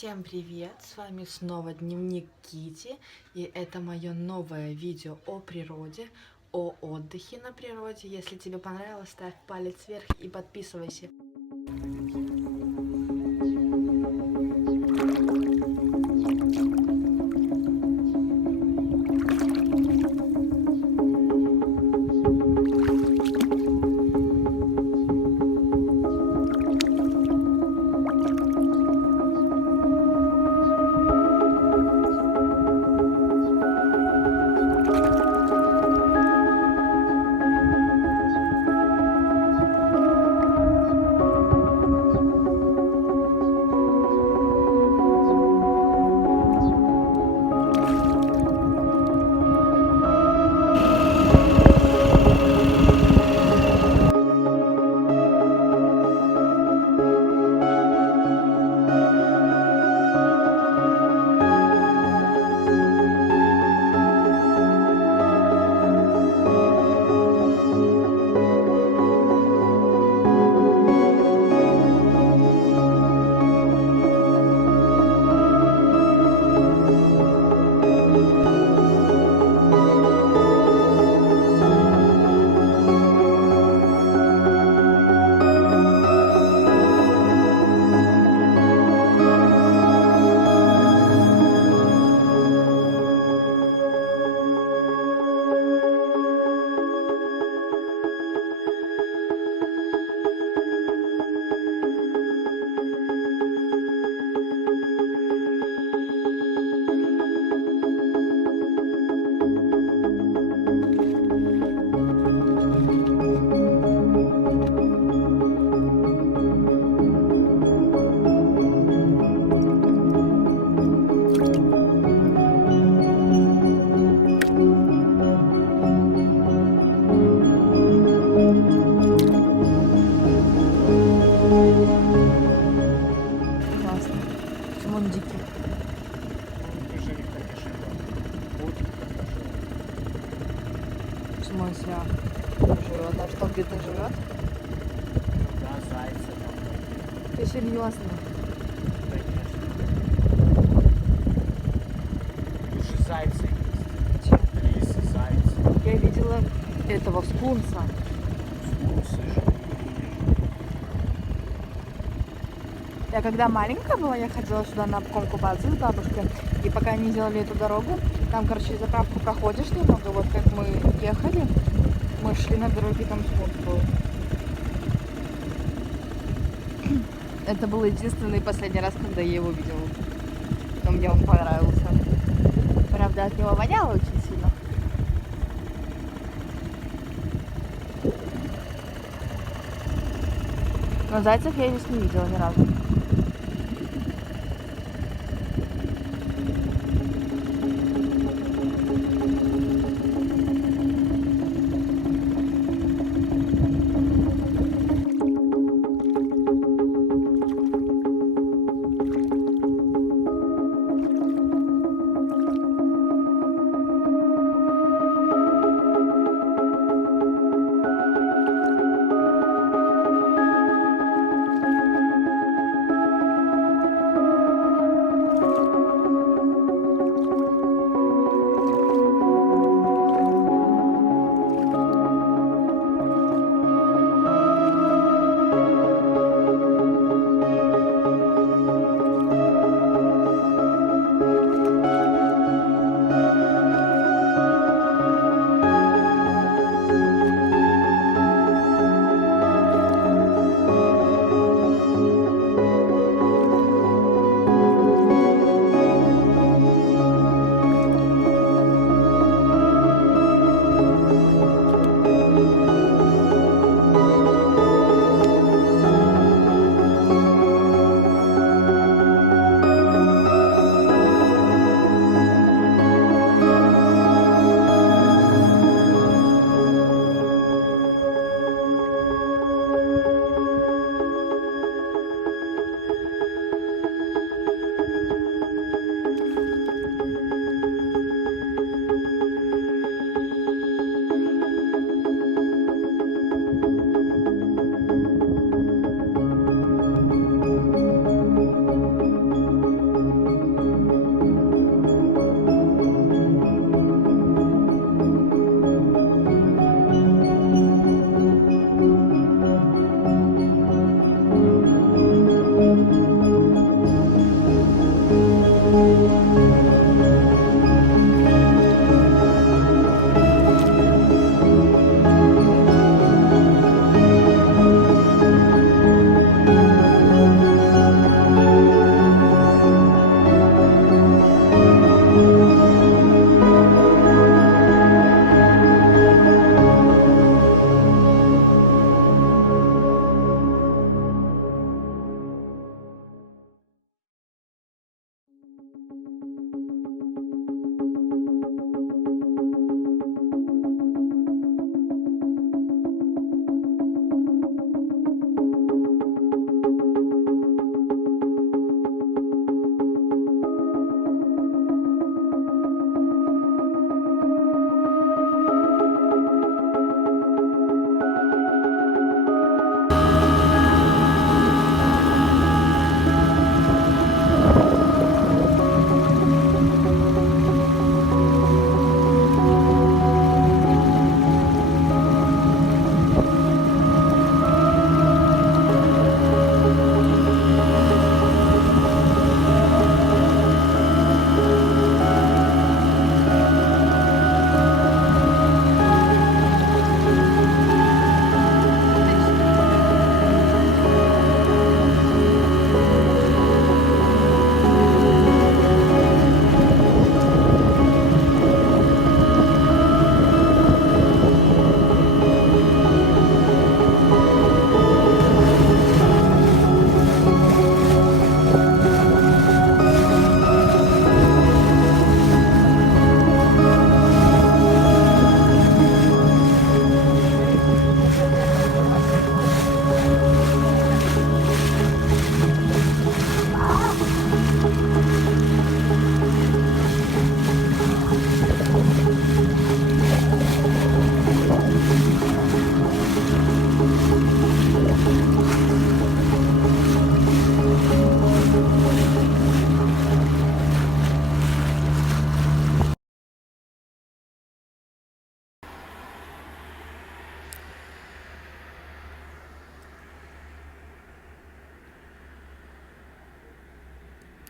Всем привет! С вами снова Дневник Кити, и это мое новое видео о природе, о отдыхе на природе. Если тебе понравилось, ставь палец вверх и подписывайся. Классно. Почему он дикий? В смысле? Живет? А что, где-то живет? Да, зайцы там. Ты серьезно? Конечно. Уже зайцы есть. Лисы, зайцы. Я видела этого скунса. Скунсы же. Я когда маленькая была, я ходила сюда на обком купаться с бабушкой. И пока они делали эту дорогу, там, короче, заправку проходишь немного. Вот как мы ехали, мы шли на дороге, там скунс был. Это был единственный и последний раз, когда я его видела. Но мне он понравился. Правда, от него воняло очень сильно. Но зайцев я здесь не видела ни разу.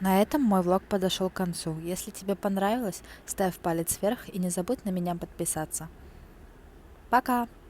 На этом мой влог подошел к концу. Если тебе понравилось, ставь палец вверх и не забудь на меня подписаться. Пока!